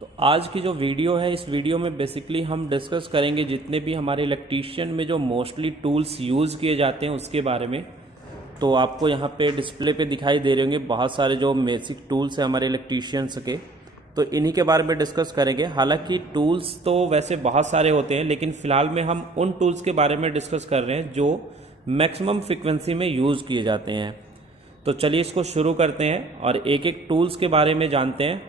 तो आज की जो वीडियो है, इस वीडियो में बेसिकली हम डिस्कस करेंगे जितने भी हमारे इलेक्ट्रीशियन में जो मोस्टली टूल्स यूज़ किए जाते हैं उसके बारे में। तो आपको यहाँ पे डिस्प्ले पे दिखाई दे रहे होंगे बहुत सारे जो बेसिक टूल्स हैं हमारे इलेक्ट्रीशियंस के, तो इन्हीं के बारे में डिस्कस करेंगे। हालांकि टूल्स तो वैसे बहुत सारे होते हैं, लेकिन फ़िलहाल में हम उन टूल्स के बारे में डिस्कस कर रहे हैं जो मैक्सिमम फ्रिक्वेंसी में यूज़ किए जाते हैं। तो चलिए इसको शुरू करते हैं और एक एक टूल्स के बारे में जानते हैं।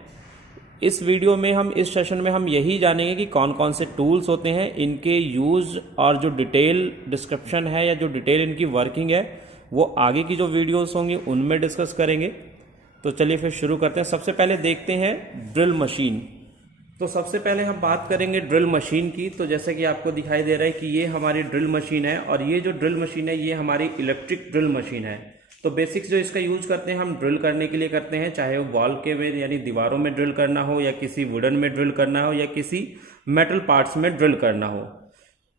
इस वीडियो में हम इस सेशन में हम यही जानेंगे कि कौन कौन से टूल्स होते हैं, इनके यूज़ और जो डिटेल डिस्क्रिप्शन है या जो डिटेल इनकी वर्किंग है वो आगे की जो वीडियोस होंगी उनमें डिस्कस करेंगे। तो चलिए फिर शुरू करते हैं। सबसे पहले देखते हैं ड्रिल मशीन। तो सबसे पहले हम बात करेंगे ड्रिल मशीन की। तो जैसे कि आपको दिखाई दे रहा है कि ये हमारी ड्रिल मशीन है और ये जो ड्रिल मशीन है ये हमारी इलेक्ट्रिक ड्रिल मशीन है। तो बेसिक्स जो इसका यूज करते हैं हम ड्रिल करने के लिए करते हैं, चाहे वो वॉल के में यानी दीवारों में ड्रिल करना हो या किसी वुडन में ड्रिल करना हो या किसी मेटल पार्ट्स में ड्रिल करना हो।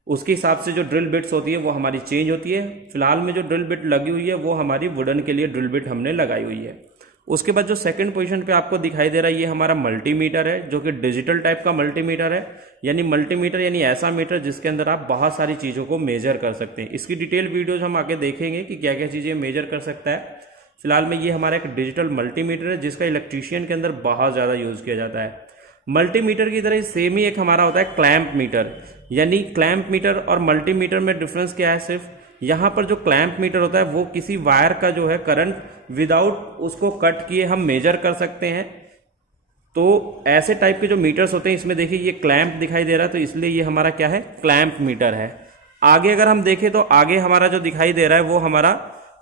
उसके हिसाब से जो ड्रिल बिट्स होती है वो हमारी चेंज होती है। फिलहाल में जो ड्रिल बिट लगी हुई है वो हमारी वुडन के लिए ड्रिल बिट हमने लगाई हुई है। उसके बाद जो सेकंड पोजीशन पे आपको दिखाई दे रहा है ये हमारा मल्टीमीटर है, जो कि डिजिटल टाइप का मल्टीमीटर है। यानी मल्टीमीटर यानी ऐसा मीटर जिसके अंदर आप बहुत सारी चीज़ों को मेजर कर सकते हैं। इसकी डिटेल वीडियोज हम आगे देखेंगे कि क्या क्या चीज़ें मेजर कर सकता है। फिलहाल में ये हमारा एक डिजिटल मल्टीमीटर है जिसका इलेक्ट्रीशियन के अंदर बहुत ज़्यादा यूज़ किया जाता है। मल्टीमीटर की तरह सेम ही एक हमारा होता है क्लैंप मीटर। यानी क्लैंप मीटर और मल्टीमीटर में डिफरेंस क्या है, सिर्फ यहाँ पर जो क्लैंप मीटर होता है वो किसी वायर का जो है करंट विदाउट उसको कट किए हम मेजर कर सकते हैं। तो ऐसे टाइप के जो मीटर्स होते हैं इसमें देखिए ये क्लैंप दिखाई दे रहा है, तो इसलिए ये हमारा क्या है, क्लैंप मीटर है। आगे अगर हम देखें तो आगे हमारा जो दिखाई दे रहा है वो हमारा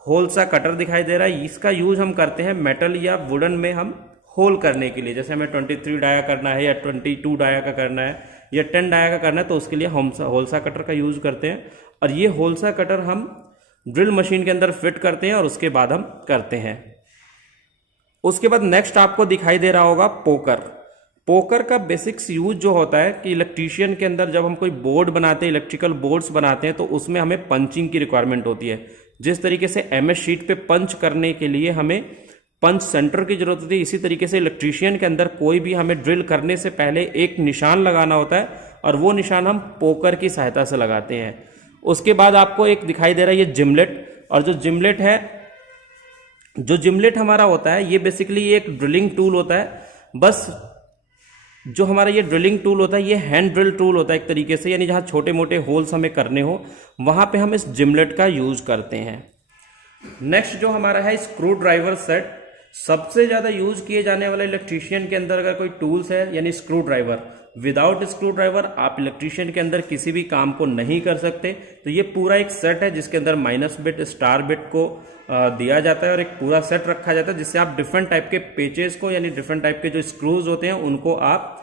होल सा कटर दिखाई दे रहा है। इसका यूज हम करते हैं मेटल या वुडन में हम होल करने के लिए। जैसे हमें 23 डाया करना है या 22 डाया का करना है या 10 डाया का करना है तो उसके लिए हम होलसा कटर का यूज करते हैं। और ये होलसा कटर हम ड्रिल मशीन के अंदर फिट करते हैं और उसके बाद हम करते हैं। उसके बाद नेक्स्ट आपको दिखाई दे रहा होगा पोकर। पोकर का बेसिक्स यूज जो होता है कि इलेक्ट्रीशियन के अंदर जब हम कोई बोर्ड बनाते हैं, इलेक्ट्रिकल बोर्ड्स बनाते हैं, तो उसमें हमें पंचिंग की रिक्वायरमेंट होती है। जिस तरीके से एमएस शीट पे पंच करने के लिए हमें पंच सेंटर की जरूरत होती है, इसी तरीके से इलेक्ट्रीशियन के अंदर कोई भी हमें ड्रिल करने से पहले एक निशान लगाना होता है और वो निशान हम पोकर की सहायता से लगाते हैं। उसके बाद आपको एक दिखाई दे रहा है ये जिमलेट। और जो जिमलेट है, जो जिमलेट हमारा होता है ये बेसिकली एक ड्रिलिंग टूल होता है। बस जो हमारा ये ड्रिलिंग टूल होता है ये हैंड ड्रिल टूल होता है एक तरीके से, यानी जहां छोटे मोटे होल्स हमें करने हो वहां पे हम इस जिमलेट का यूज करते हैं। नेक्स्ट जो हमारा है स्क्रू ड्राइवर सेट। सबसे ज्यादा यूज किए जाने वाला इलेक्ट्रीशियन के अंदर अगर कोई टूल्स है यानी screw driver. Without screw driver आप इलेक्ट्रीशियन के अंदर किसी भी काम को नहीं कर सकते। तो ये पूरा एक सेट है जिसके अंदर माइनस बिट स्टार बिट को दिया जाता है और एक पूरा सेट रखा जाता है जिससे आप डिफरेंट टाइप के पेचेस को यानी डिफरेंट टाइप के जो स्क्रूज होते हैं उनको आप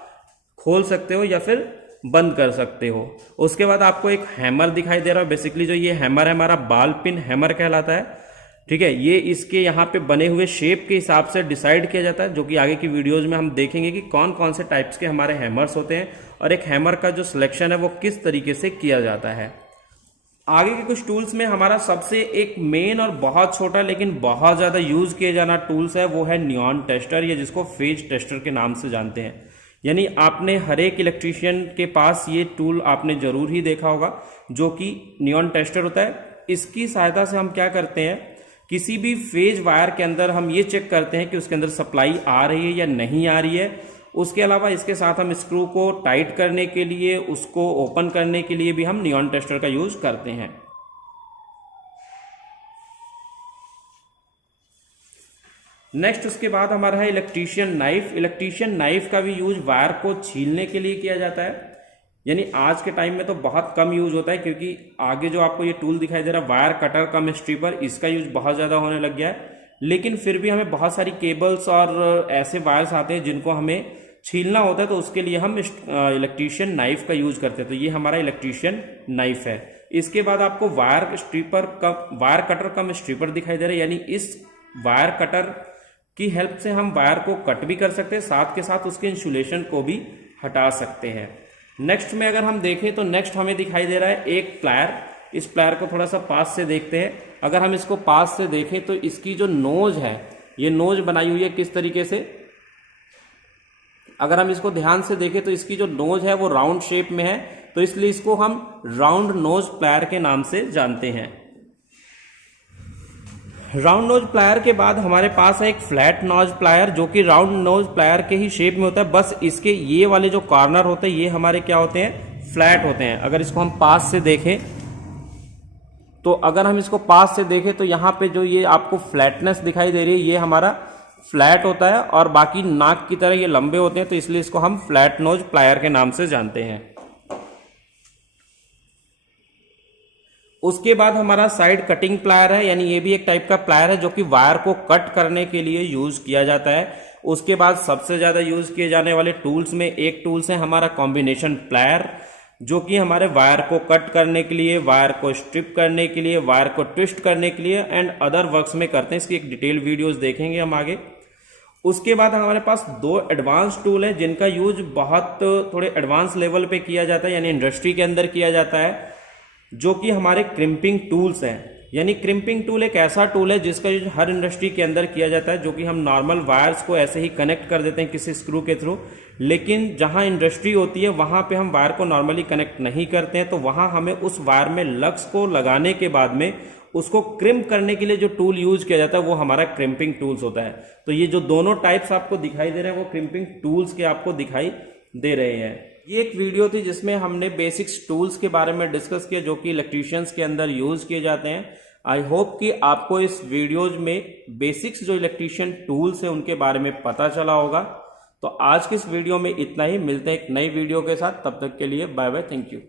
खोल सकते हो या फिर बंद कर सकते हो। उसके बाद आपको एक हैमर दिखाई दे रहा है। बेसिकली जो ये हैमर है हमारा बॉल पिन हैमर कहलाता है। ठीक है, ये इसके यहाँ पे बने हुए शेप के हिसाब से डिसाइड किया जाता है, जो कि आगे की वीडियोज में हम देखेंगे कि कौन कौन से टाइप्स के हमारे हैमर्स होते हैं और एक हैमर का जो सिलेक्शन है वो किस तरीके से किया जाता है। आगे के कुछ टूल्स में हमारा सबसे एक मेन और बहुत छोटा लेकिन बहुत ज्यादा यूज किया जाना टूल्स है वो है नियॉन टेस्टर, या जिसको फेज टेस्टर के नाम से जानते हैं। यानी आपने हर एक इलेक्ट्रीशियन के पास ये टूल आपने जरूर ही देखा होगा, जो कि नियॉन टेस्टर होता है। इसकी सहायता से हम क्या करते हैं, किसी भी फेज वायर के अंदर हम ये चेक करते हैं कि उसके अंदर सप्लाई आ रही है या नहीं आ रही है। उसके अलावा इसके साथ हम स्क्रू को टाइट करने के लिए, उसको ओपन करने के लिए भी हम नियॉन टेस्टर का यूज करते हैं। नेक्स्ट उसके बाद हमारा है इलेक्ट्रीशियन नाइफ। इलेक्ट्रीशियन नाइफ का भी यूज वायर को छीलने के लिए किया जाता है। यानी आज के टाइम में तो बहुत कम यूज होता है, क्योंकि आगे जो आपको ये टूल दिखाई दे रहा है वायर कटर कम स्ट्रिपर, इसका यूज बहुत ज्यादा होने लग गया है। लेकिन फिर भी हमें बहुत सारी केबल्स और ऐसे वायर्स आते हैं जिनको हमें छीलना होता है, तो उसके लिए हम इलेक्ट्रीशियन नाइफ का यूज करते हैं। तो ये हमारा इलेक्ट्रीशियन नाइफ है। इसके बाद आपको वायर कटर कम स्ट्रिपर दिखाई दे रहा है। यानी इस वायर कटर की हेल्प से हम वायर को कट भी कर सकते हैं, साथ के साथ उसके इंसुलेशन को भी हटा सकते हैं। नेक्स्ट में अगर हम देखें तो नेक्स्ट हमें दिखाई दे रहा है एक प्लायर। इस प्लायर को थोड़ा सा पास से देखते हैं। अगर हम इसको पास से देखें तो इसकी जो नोज है, ये नोज बनाई हुई है किस तरीके से, अगर हम इसको ध्यान से देखें तो इसकी जो नोज है वो राउंड शेप में है, तो इसलिए इसको हम राउंड नोज प्लायर के नाम से जानते हैं। राउंड नोज प्लायर के बाद हमारे पास है एक फ्लैट नोज प्लायर, जो कि राउंड नोज प्लायर के ही शेप में होता है, बस इसके ये वाले जो कॉर्नर होते हैं ये हमारे क्या होते हैं, फ्लैट होते हैं। अगर इसको हम पास से देखें तो अगर हम इसको पास से देखें तो यहाँ पे जो ये आपको फ्लैटनेस दिखाई दे रही है ये हमारा फ्लैट होता है, और बाकी नाक की तरह ये लंबे होते हैं, तो इसलिए इसको हम फ्लैट नोज प्लायर के नाम से जानते हैं। उसके बाद हमारा साइड कटिंग प्लायर है, यानी ये भी एक टाइप का प्लायर है जो कि वायर को कट करने के लिए यूज किया जाता है। उसके बाद सबसे ज्यादा यूज किए जाने वाले टूल्स में एक टूल्स है हमारा कॉम्बिनेशन प्लायर, जो कि हमारे वायर को कट करने के लिए, वायर को स्ट्रिप करने के लिए, वायर को ट्विस्ट करने के लिए एंड अदर वर्क्स में करते हैं। इसकी एक डिटेल वीडियोस देखेंगे हम आगे। उसके बाद हमारे पास दो एडवांस टूल है जिनका यूज बहुत थोड़े एडवांस लेवल पे किया जाता है, यानी इंडस्ट्री के अंदर किया जाता है, जो कि हमारे क्रिम्पिंग टूल्स हैं। यानी क्रिम्पिंग टूल एक ऐसा टूल है जिसका यूज हर इंडस्ट्री के अंदर किया जाता है, जो कि हम नॉर्मल वायर्स को ऐसे ही कनेक्ट कर देते हैं किसी स्क्रू के थ्रू, लेकिन जहां इंडस्ट्री होती है वहां पे हम वायर को नॉर्मली कनेक्ट नहीं करते हैं, तो वहां हमें उस वायर में लग्स को लगाने के बाद में उसको क्रिम्प करने के लिए जो टूल यूज किया जाता है वो हमारा क्रिम्पिंग टूल्स होता है। तो ये जो दोनों टाइप्स आपको दिखाई दे रहे हैं वो क्रिम्पिंग टूल्स के आपको दिखाई दे रहे हैं। ये एक वीडियो थी जिसमें हमने बेसिक्स टूल्स के बारे में डिस्कस किया जो कि इलेक्ट्रीशियंस के अंदर यूज किए जाते हैं। आई होप कि आपको इस वीडियोज में बेसिक्स जो इलेक्ट्रीशियन टूल्स है उनके बारे में पता चला होगा। तो आज की इस वीडियो में इतना ही, मिलते हैं एक नई वीडियो के साथ, तब तक के लिए बाय बाय, थैंक यू।